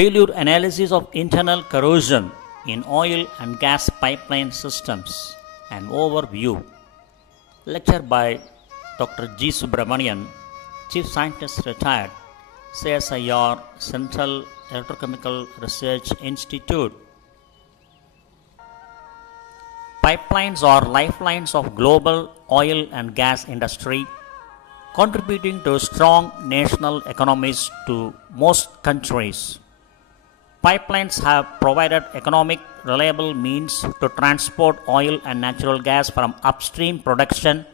Failure analysis of internal corrosion in oil and gas pipeline systems. An overview. Lecture by Dr.G.Subramanian, Chief Scientist retired, CSIR Central Electrochemical Research Institute. Pipelines are lifelines of global oil and gas industry, contributing to strong national economies to most countries. Pipelines have provided economic, reliable means to transport oil and natural gas from upstream production,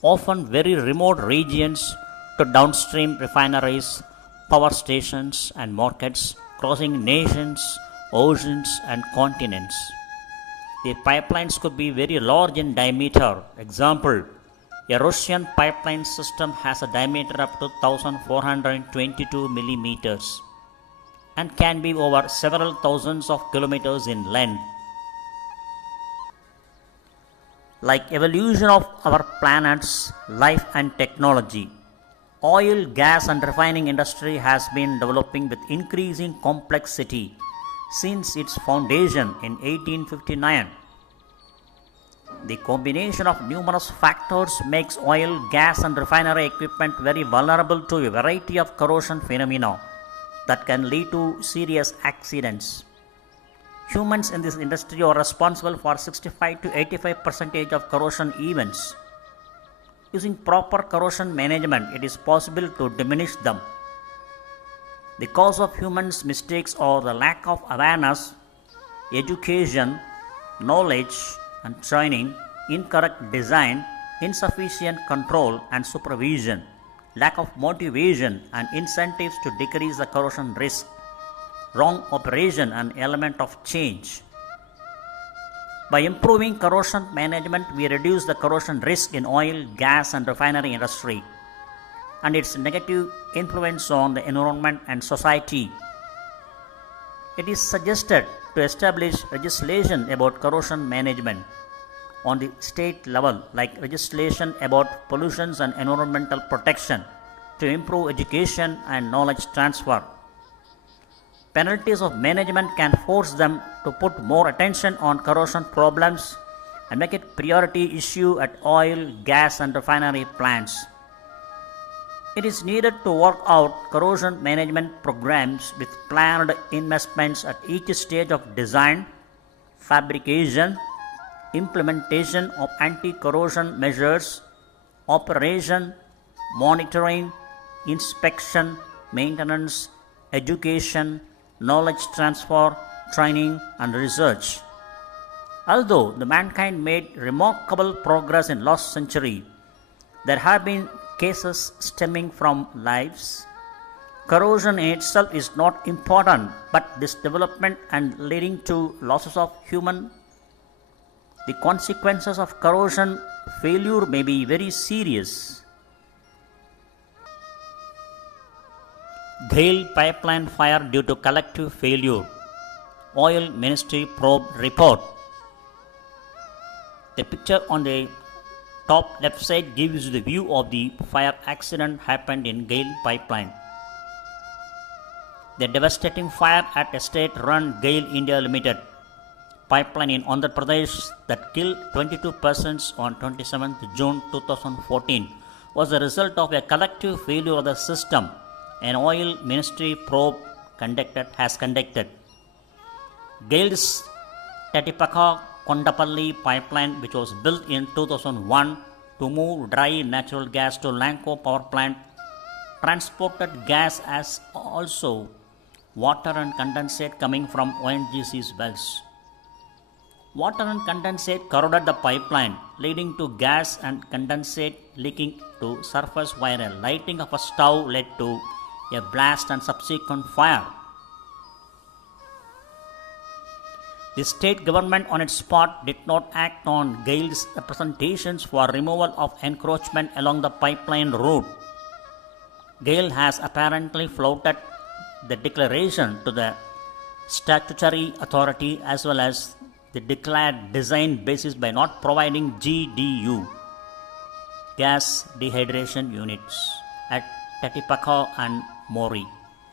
often very remote regions, to downstream refineries, power stations, and markets, crossing nations, oceans, and continents. The pipelines could be very large in diameter. Example, a Russian pipeline system has a diameter up to 1422 millimeters and can be over several thousands of kilometers in length. Like evolution of our planet's life and technology, oil, gas and refining industry has been developing with increasing complexity since its foundation in 1859. The combination of numerous factors makes oil, gas and refinery equipment very vulnerable to a variety of corrosion phenomena that can lead to serious accidents. Humans in this industry are responsible for 65 to 85% of corrosion events. Using proper corrosion management, it is possible to diminish them. The cause of humans' mistakes are the lack of awareness, education, knowledge and training, incorrect design, insufficient control and supervision, lack of motivation and incentives to decrease the corrosion risk, wrong operation and element of change. By improving corrosion management, we reduce the corrosion risk in oil, gas and refinery industry and its negative influence on the environment and society. It is suggested to establish legislation about corrosion management on the state level, like legislation about pollution and environmental protection, to improve education and knowledge transfer. Penalties of management can force them to put more attention on corrosion problems and make it priority issue at oil, gas and refinery plants. It is needed to work out corrosion management programs with planned investments at each stage of design, fabrication, implementation of anti-corrosion measures, operation, monitoring, inspection, maintenance, education, knowledge transfer, training and research. Although the mankind made remarkable progress in last century, there have been cases stemming from lives. Corrosion in itself is not important, but this development and leading to losses of human. The consequences of corrosion failure may be very serious. GAIL pipeline fire due to collective failure. Oil Ministry probe report. The picture on the top left side gives the view of the fire accident happened in GAIL pipeline. The devastating fire at estate-run GAIL India Limited pipeline in Andhra Pradesh that killed 22 persons on 27th June 2014 was the result of a collective failure of the system. An oil ministry probe has conducted. GAIL's Pradesh Kondapalli pipeline, which was built in 2001 to move dry natural gas to Lanco power plant, transported gas as also water and condensate coming from ONGC's wells. Water and condensate corroded the pipeline, leading to gas and condensate leaking to surface, where a lighting of a stove led to a blast and subsequent fire. The state government on its part did not act on GAIL's representations for removal of encroachment along the pipeline route. GAIL has apparently flouted the declaration to the statutory authority as well as the declared design basis by not providing GDU, gas dehydration units, at Tatipaka and Mori.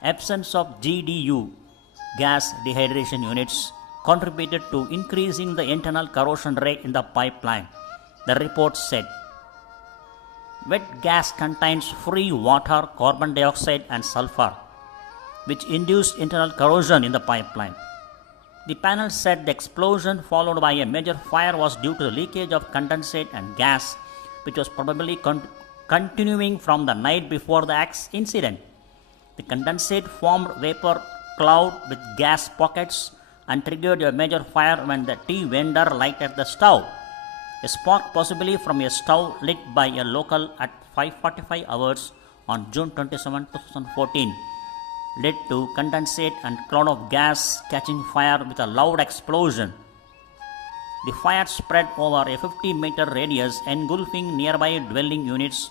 Absence of GDU gas dehydration units contributed to increasing the internal corrosion rate in the pipeline, the report said. Wet gas contains free water, carbon dioxide, and sulfur, which induced internal corrosion in the pipeline. The panel said the explosion, followed by a major fire, was due to the leakage of condensate and gas, which was probably continuing from the night before the incident. The condensate formed vapor cloud with gas pockets and triggered a major fire when the tea vendor lighted the stove. A spark, possibly from a stove lit by a local at 5:45 hours on June 27, 2014, led to condensate and cloud of gas catching fire with a loud explosion. The fire spread over a 50-meter radius, engulfing nearby dwelling units,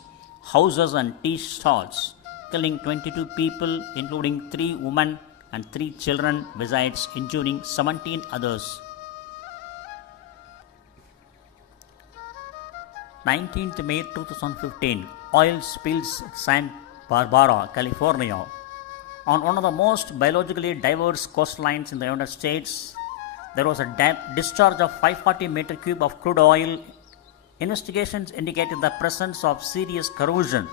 houses, and tea stalls, killing 22 people, including 3 women and 3 children, besides injuring 17 others. 19th May 2015, oil spills Santa Barbara, California. On one of the most biologically diverse coastlines in the United States, there was a discharge of 540 meter cube of crude oil. Investigations indicated the presence of serious corrosion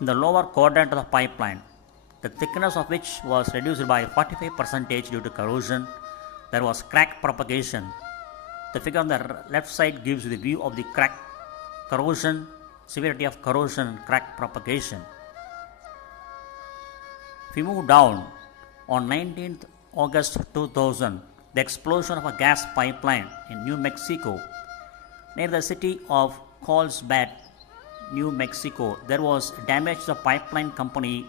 in the lower quadrant of the pipeline, the thickness of which was reduced by 45% due to corrosion. There was crack propagation. The figure on the left side gives you the view of the crack corrosion, severity of corrosion, and crack propagation. If we move down, on 19th August 2000, the explosion of a gas pipeline in New Mexico, near the city of Carlsbad, New Mexico, there was damage to the pipeline company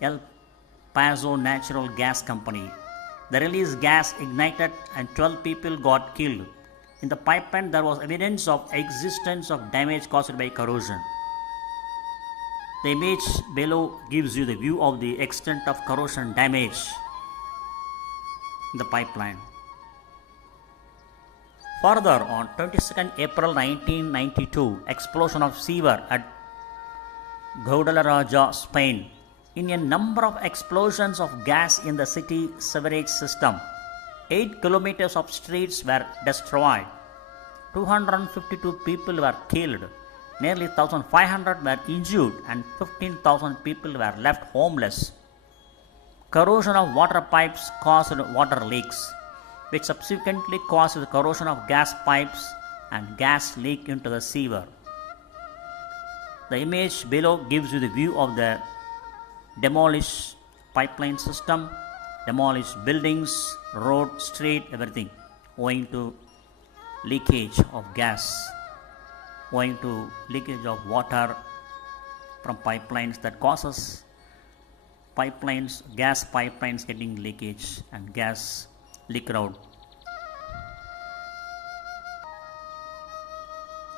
El Paso Natural Gas Company. The released gas ignited and 12 people got killed. In the pipeline, there was evidence of existence of damage caused by corrosion. The image below gives you the view of the extent of corrosion damage in the pipeline. Further, on 22nd April 1992, explosion of sewer at Guadalajara, Spain. In a number of explosions of gas in the city sewerage system, 8 kilometers of streets were destroyed. 252 people were killed. Nearly 1,500 were injured and 15,000 people were left homeless. Corrosion of water pipes caused water leaks, which subsequently caused the corrosion of gas pipes and gas leak into the sewer. The image below gives you the view of the demolished pipeline system, demolished buildings, road, street, everything, owing to leakage of gas, owing to leakage of water from pipelines that causes pipelines, gas pipelines getting leakage and gas leak out.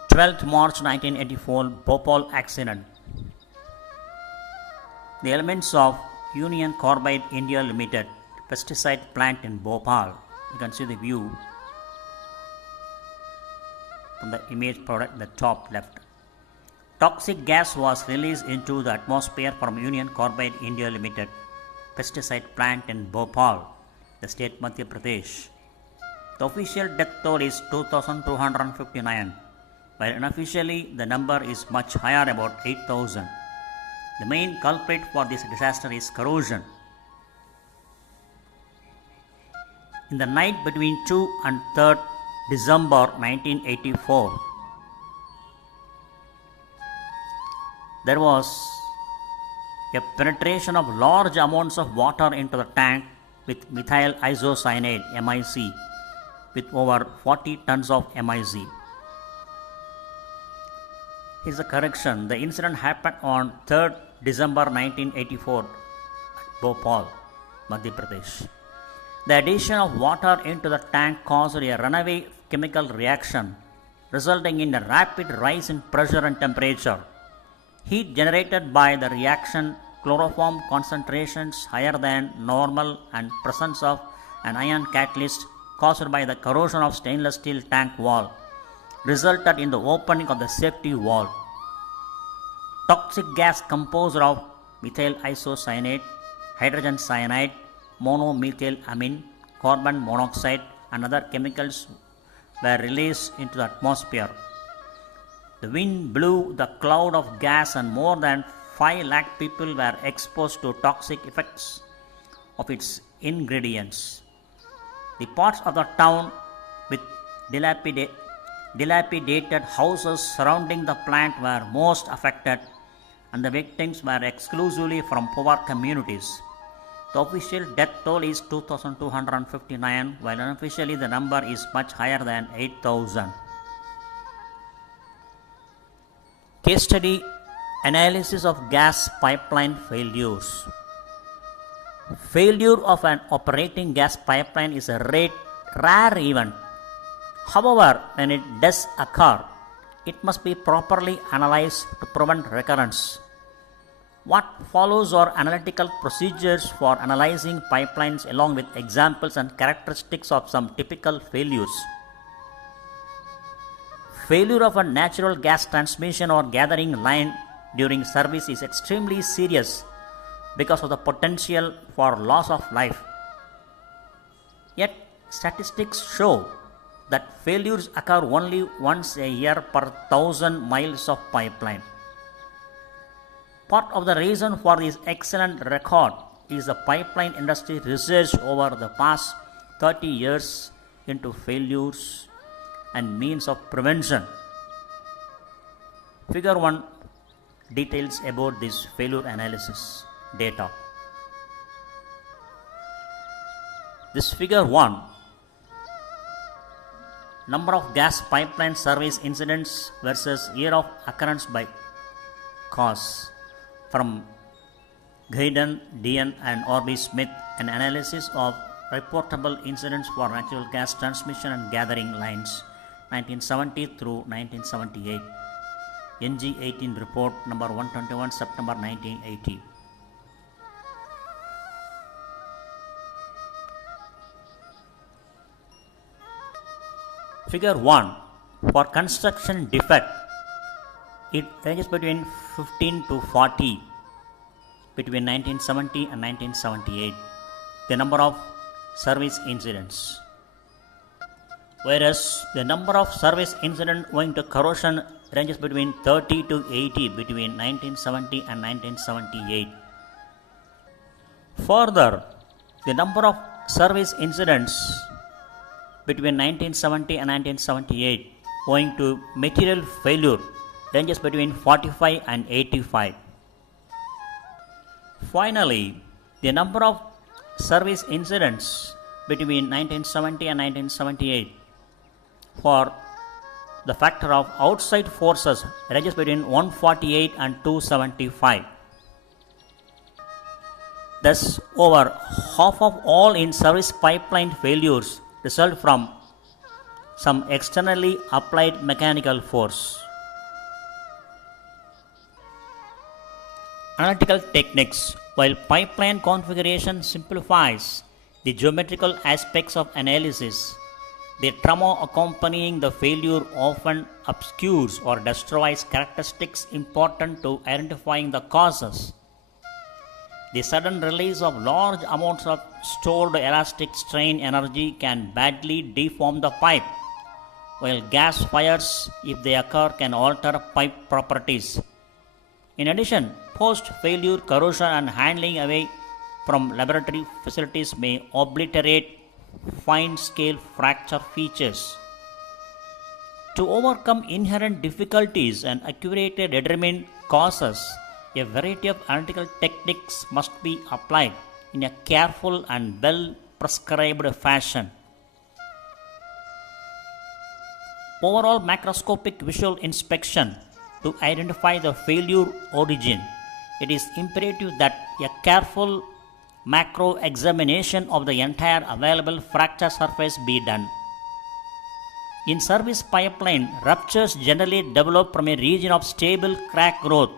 12th March 1984, Bhopal accident. The elements of Union Carbide India Limited pesticide plant in Bhopal. You can see the view from the image product, the top left. Toxic gas was released into the atmosphere from Union Carbide India Limited pesticide plant in Bhopal, the state Madhya Pradesh. The official death toll is 2,259, while unofficially the number is much higher, about 8,000. The main culprit for this disaster is corrosion. In the night between 2 and 3rd December 1984, there was a penetration of large amounts of water into the tank with methyl isocyanate MIC with over 40 tons of MIC. Here's a correction. The incident happened on 3rd December 1984 at Bhopal, Madhya Pradesh. The addition of water into the tank caused a runaway chemical reaction, resulting in a rapid rise in pressure and temperature. Heat generated by the reaction, chloroform concentrations higher than normal, and presence of an ion catalyst caused by the corrosion of stainless steel tank wall resulted in the opening of the safety valve. Toxic gas composed of methyl isocyanate, hydrogen cyanide, monomethyl amine, carbon monoxide, and other chemicals were released into the atmosphere. The wind blew the cloud of gas and more than 5 lakh people were exposed to toxic effects of its ingredients. The parts of the town with dilapidated houses surrounding the plant were most affected, and the victims were exclusively from poor communities. The official death toll is 2,259, while unofficially the number is much higher than 8,000. Case study: analysis of gas pipeline failures. Failure of an operating gas pipeline is a rare event. However, when it does occur, it must be properly analyzed to prevent recurrence. What follows are analytical procedures for analyzing pipelines along with examples and characteristics of some typical failures. Failure of a natural gas transmission or gathering line during service is extremely serious because of the potential for loss of life. Yet, statistics show that failures occur only once a year per 1,000 miles of pipeline. Part of the reason for this excellent record is the pipeline industry research over the past 30 years into failures and means of prevention. Figure 1 details about this failure analysis data. This figure 1, number of gas pipeline service incidents versus year of occurrence by cause, from Guyden, DN and R.B. Smith, an analysis of reportable incidents for natural gas transmission and gathering lines 1970 through 1978. NG 18 report number 121, September 1980. Figure 1, for construction defect, it ranges between 15 to 40 between 1970 and 1978, the number of service incidents. Whereas the number of service incidents owing to corrosion ranges between 30 to 80 between 1970 and 1978. Further, the number of service incidents between 1970 and 1978 owing to material failure ranges between 45 and 85. Finally, the number of service incidents between 1970 and 1978 for the factor of outside forces ranges between 148 and 275. Thus, over half of all in-service pipeline failures result from some externally applied mechanical force. Analytical techniques. While pipeline configuration simplifies the geometrical aspects of analysis, the trauma accompanying the failure often obscures or destroys characteristics important to identifying the causes. The sudden release of large amounts of stored elastic strain energy can badly deform the pipe, while gas fires, if they occur, can alter pipe properties. In addition, post-failure corrosion and handling away from laboratory facilities may obliterate fine-scale fracture features. To overcome inherent difficulties and accurately determine causes, a variety of analytical techniques must be applied in a careful and well-prescribed fashion. Overall macroscopic visual inspection to identify the failure origin. It is imperative that a careful macro examination of the entire available fracture surface be done. In service pipeline, ruptures generally develop from a region of stable crack growth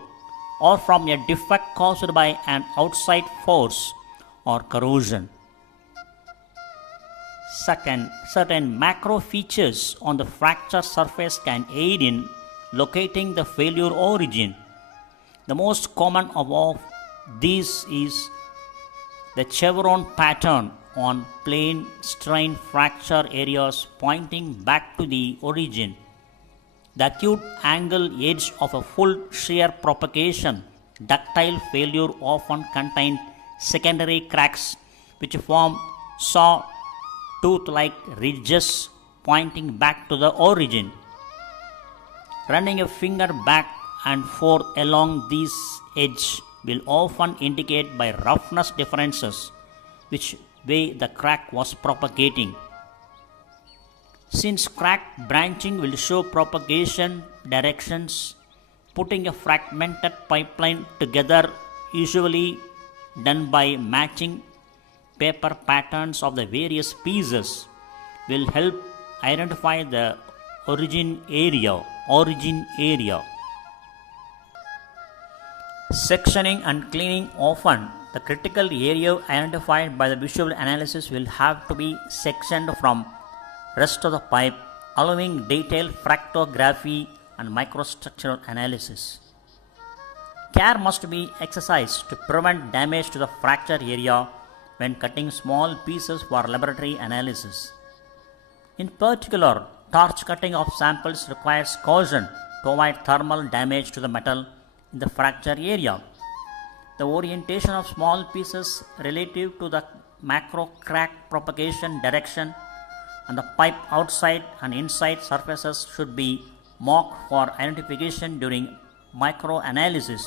or from a defect caused by an outside force or corrosion. Second, certain macro features on the fracture surface can aid in locating the failure origin. The most common of all these is The chevron pattern on plane strain fracture areas pointing back to the origin. The acute angle edge of a full shear propagation ductile failure often contains secondary cracks which form saw-tooth-like ridges pointing back to the origin. Running a finger back and forth along these edges will often indicate by roughness differences which way the crack was propagating. Since crack branching will show propagation directions, putting a fragmented pipeline together, usually done by matching paper patterns of the various pieces, will help identify the origin area. Sectioning and cleaning. Often the critical area identified by the visual analysis will have to be sectioned from rest of the pipe, allowing detailed fractography and microstructural analysis. Care must be exercised to prevent damage to the fracture area when cutting small pieces for laboratory analysis. In particular, torch cutting of samples requires caution to avoid thermal damage to the metal in the fracture area. The orientation of small pieces relative to the macro crack propagation direction and the pipe outside and inside surfaces should be marked for identification during microanalysis.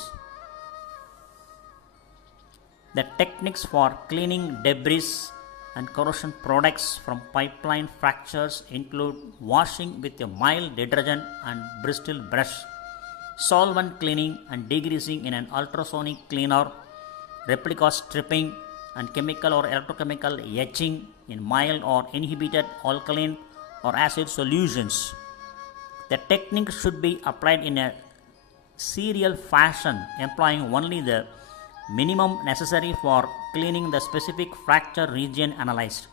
The techniques for cleaning debris and corrosion products from pipeline fractures include washing with a mild detergent and bristle brush, solvent cleaning and degreasing in an ultrasonic cleaner, replica stripping, and chemical or electrochemical etching in mild or inhibited alkaline or acid solutions. The technique should be applied in a serial fashion, employing only the minimum necessary for cleaning the specific fracture region analyzed.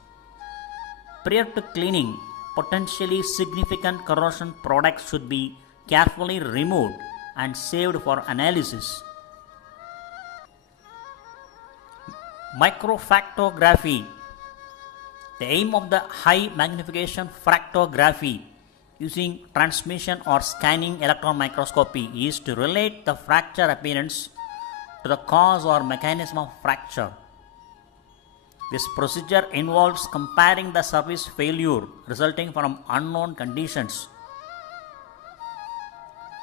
Prior to cleaning, potentially significant corrosion products should be carefully removed and saved for analysis. Microfractography. The aim of the high magnification fractography using transmission or scanning electron microscopy is to relate the fracture appearance to the cause or mechanism of fracture. This procedure involves comparing the surface failure resulting from unknown conditions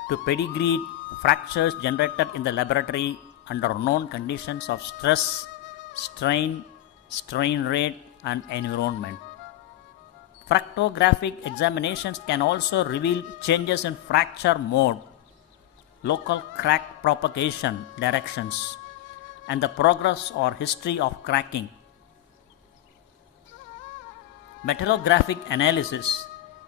to pedigreed fractures generated in the laboratory under known conditions of stress, strain, strain rate, and environment. Fractographic examinations can also reveal changes in fracture mode, local crack propagation directions, and the progress or history of cracking. Metallographic analysis.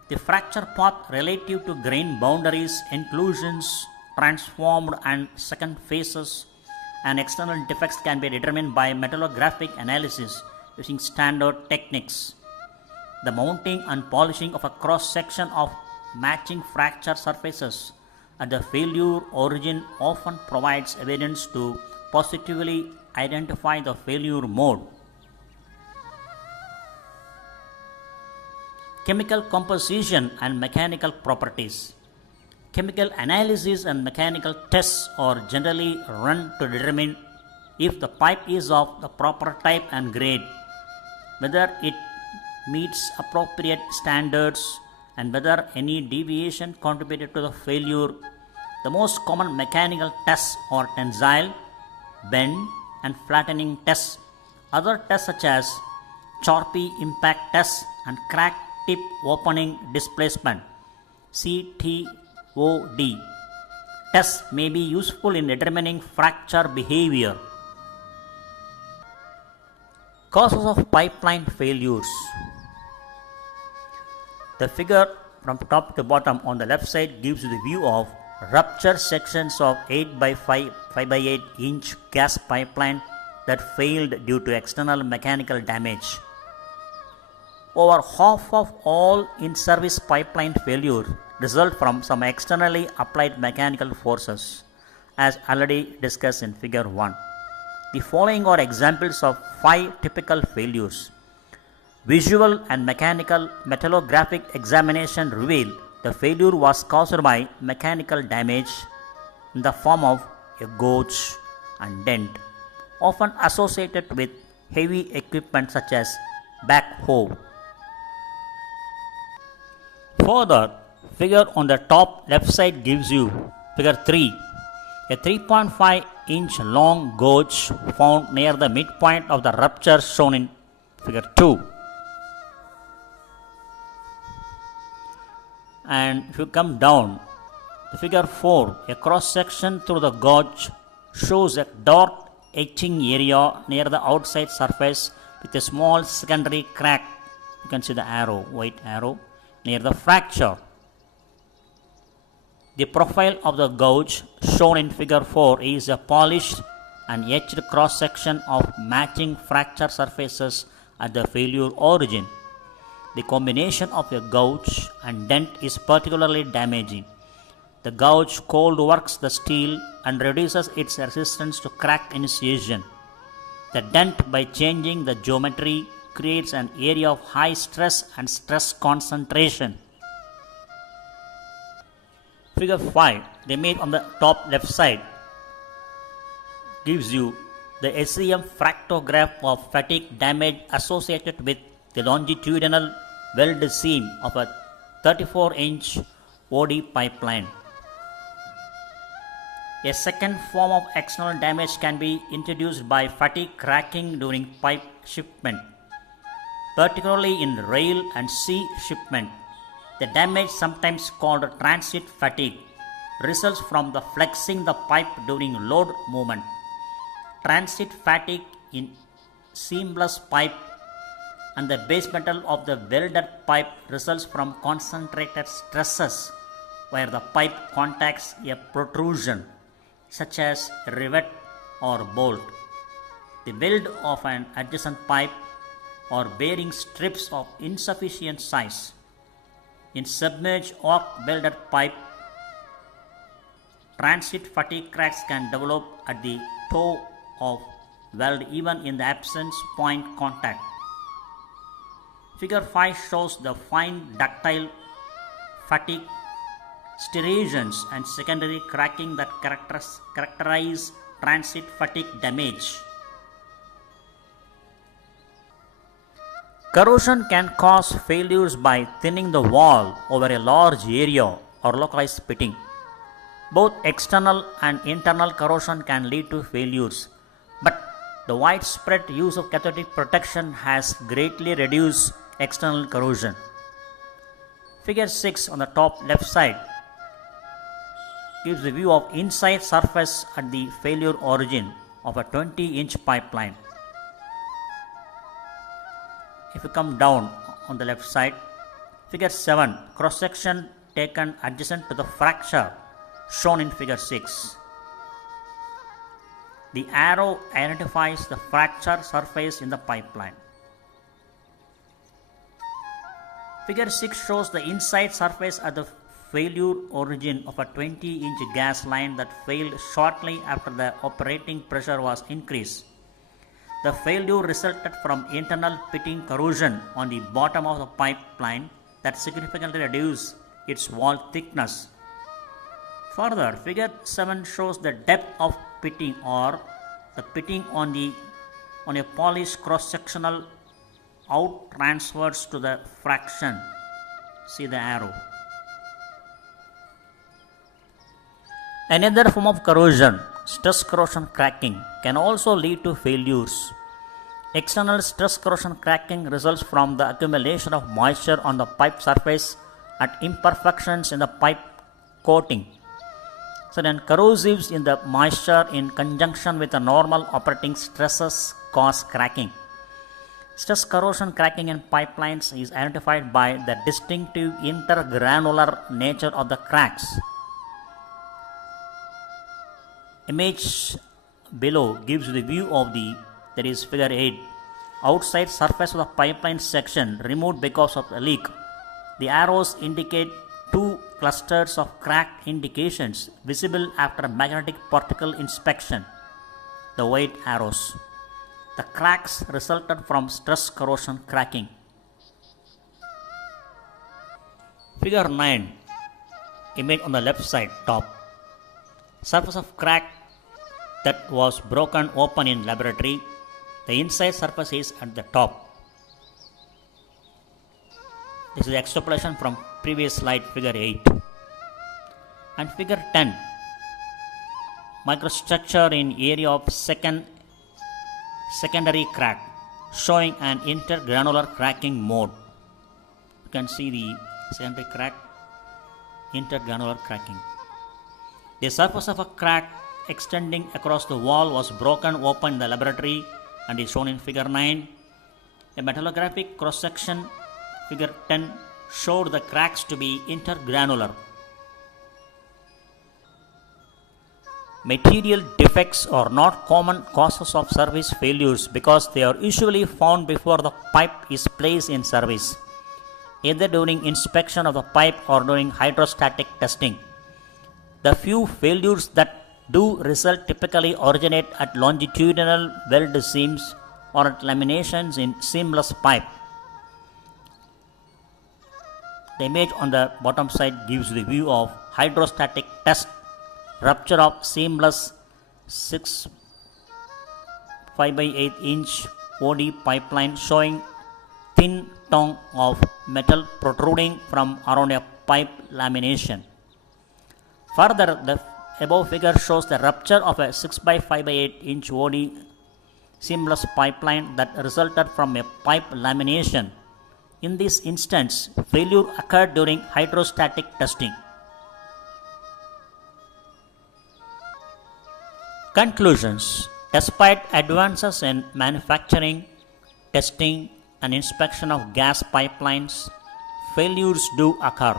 The fracture path relative to grain boundaries, inclusions, transformed and second phases, and external defects can be determined by metallographic analysis using standard techniques. The mounting and polishing of a cross section of matching fracture surfaces at the failure origin often provides evidence to positively identify the failure mode. Chemical composition and mechanical properties. Chemical analysis and mechanical tests are generally run to determine if the pipe is of the proper type and grade, whether it meets appropriate standards, and whether any deviation contributed to the failure. The most common mechanical tests are tensile, bend, and flattening tests. Other tests such as Charpy impact tests and crack tip opening displacement (CTOD) tests may be useful in determining fracture behavior. Causes of pipeline failures. The figure from top to bottom on the left side gives you the view of rupture sections of 8 by 5 by 8 inch gas pipeline that failed due to external mechanical damage. Over half of all in-service pipeline failures result from some externally applied mechanical forces, as already discussed in figure 1. The following are examples of 5 typical failures. Visual and mechanical metallographic examination reveal the failure was caused by mechanical damage in the form of a gouge and dent, often associated with heavy equipment such as backhoe. Further, figure on the top left side gives you figure 3, a 3.5 inch long gouge found near the midpoint of the rupture shown in figure 2. And if you come down, the figure 4, a cross section through the gouge shows a dark etching area near the outside surface with a small secondary crack. You can see the arrow, white arrow, near the fracture. The profile of the gouge shown in figure 4 is a polished and etched cross section of matching fracture surfaces at the failure origin. The combination of a gouge and dent is particularly damaging. The gouge cold works the steel and reduces its resistance to crack initiation. The dent, by changing the geometry, creates an area of high stress and stress concentration. Figure 5, the image on the top left side, gives you the SEM fractograph of fatigue damage associated with the longitudinal weld seam of a 34-inch OD pipeline. A second form of external damage can be introduced by fatigue cracking during pipe shipment, particularly in rail and sea shipment. The damage, sometimes called transit fatigue, results from the flexing the pipe during load movement. Transit fatigue in seamless pipe and the base metal of the welded pipe results from concentrated stresses where the pipe contacts a protrusion such as a rivet or bolt. The weld of an adjacent pipe or bearing strips of insufficient size. In submerged arc welded pipe, transit fatigue cracks can develop at the toe of weld even in the absence point contact. Figure 5 shows the fine ductile fatigue striations and secondary cracking that characterize transit fatigue damage. Corrosion can cause failures by thinning the wall over a large area or localized pitting. Both external and internal corrosion can lead to failures, but the widespread use of cathodic protection has greatly reduced external corrosion. Figure 6 on the top left side gives a view of inside surface at the failure origin of a 20-inch pipeline. If you come down on the left side, figure 7, cross section taken adjacent to the fracture shown in figure 6. The arrow identifies the fracture surface in the pipeline. Figure 6 shows the inside surface at the failure origin of a 20-inch gas line that failed shortly after the operating pressure was increased. The failure resulted from internal pitting corrosion on the bottom of the pipeline that significantly reduced its wall thickness. Further, figure 7 shows the depth of pitting or the pitting on a polished cross-sectional out transfers to the fraction. See the arrow. Another form of corrosion, stress corrosion cracking, can also lead to failures. External stress corrosion cracking results from the accumulation of moisture on the pipe surface and imperfections in the pipe coating. So then corrosives in the moisture in conjunction with the normal operating stresses cause cracking. Stress corrosion cracking in pipelines is identified by the distinctive intergranular nature of the cracks. Image below gives the view of that is figure 8, outside surface of the pipeline section removed because of a leak. The arrows indicate 2 clusters of crack indications visible after magnetic particle inspection. the white arrows. The cracks resulted from stress corrosion cracking. Figure 9, image on the left side top. Surface of crack that was broken open in laboratory. The inside surface is at the top. This is extrapolation from previous slide, figure 8. And figure 10, microstructure in area of secondary crack, showing an intergranular cracking mode. You can see the secondary crack, intergranular cracking. The surface of a crack extending across the wall was broken open in the laboratory and is shown in figure 9. A metallographic cross-section, figure 10, showed the cracks to be intergranular. Material defects are not common causes of service failures because they are usually found before the pipe is placed in service, either during inspection of the pipe or during hydrostatic testing. The few failures that do result typically originate at longitudinal weld seams or at laminations in seamless pipe. The image on the bottom side gives the view of hydrostatic test, rupture of seamless 6 5/8 inch OD pipeline showing thin tongue of metal protruding from around a pipe lamination. Further, the above figure shows the rupture of a 6/5/8 inch OD seamless pipeline that resulted from a pipe lamination. In this instance, failure occurred during hydrostatic testing. Conclusions. Despite advances in manufacturing, testing, and inspection of gas pipelines, failures do occur.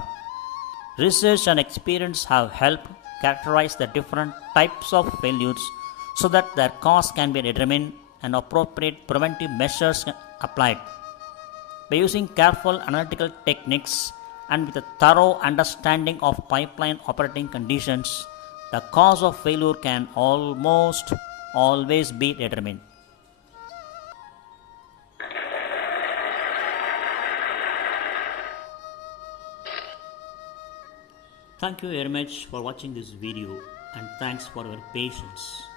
Research and experience have helped characterize the different types of failures so that their cause can be determined and appropriate preventive measures applied. By using careful analytical techniques and with a thorough understanding of pipeline operating conditions, the cause of failure can almost always be determined. Thank you very much for watching this video and thanks for your patience.